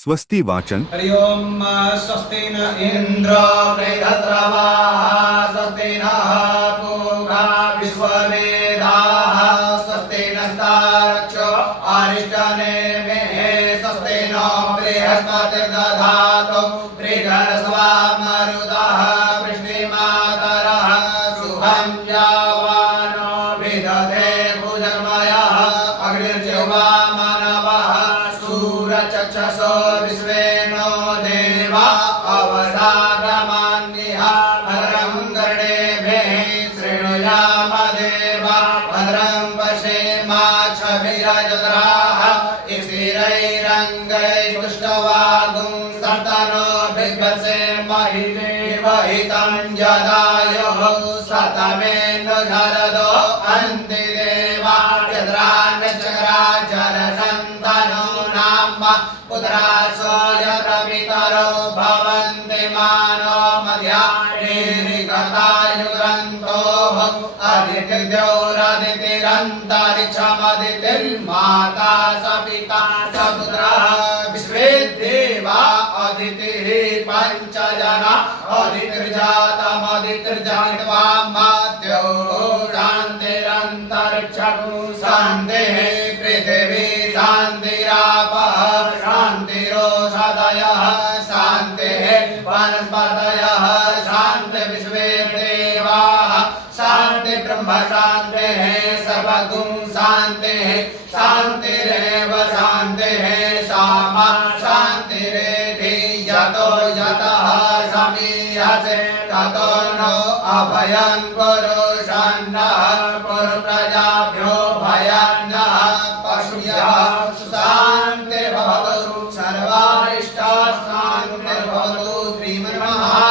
स्वस्ति वाचन। हरि ओम। स्वस्ति न इंद्र वृहस्रवाः स्वस्ति नः पूषा विश्ववेदाः स्वस्ति नस्तारक्षो अरिष्टनेमिः स्वस्ति नो बृहस्पतिर्दधातु बृहस्पतिर्वा मरुतः वृष्टिमातरः शुभं यावानो विदधे भुजन्मयः अग्निर्जिह्वा मानवः सूरचक्षसो विश्वेनो देवा अवसागमान्यः भद्रं कर्णेभिः शृणुयाम देवा भद्रं पश्येमाक्षभिरजत्राः स्थिरैरङ्गैस्तुष्टवागुं सतनो बिभ्रसेमहि देवहितं जदायुः शतमेन्दु शरदो अन्ति देवा यद्रान्यचक्राचरसन्तनो नाम पुत्रासो यत्र पितरो भवन्ति मानो मध्याह्नेरिकतायुग्रन्थोः अदितिर्द्यौरदितिरन्तरिक्षमदितिर्माता स पिता स पुत्रः विश्वे देवा अदितिः पञ्चजना अदितिर्जातमदितिर्जनित्वा मध्यो शान्तिरन्तरिक्षगु शान्तिः पृथिवी शान्तिरापः शान्तिरोषधयः शान्तिः वनस्पतयः शान्ति विश्वे देवाः शान्ति ब्रह्म शान्तिः सर्वगुं शान्तिः शान्तिरेव शान्तिः सामा शान्तिरेधि यतो यतः समीहसे ततो नो अभयं कुरु शन्नः कुरु प्रजाभ्यो भयान्नः पशुभ्यः शान्तिर्भवतु सर्वारिष्टा शान्तिर्भवतु श्रीमन्महा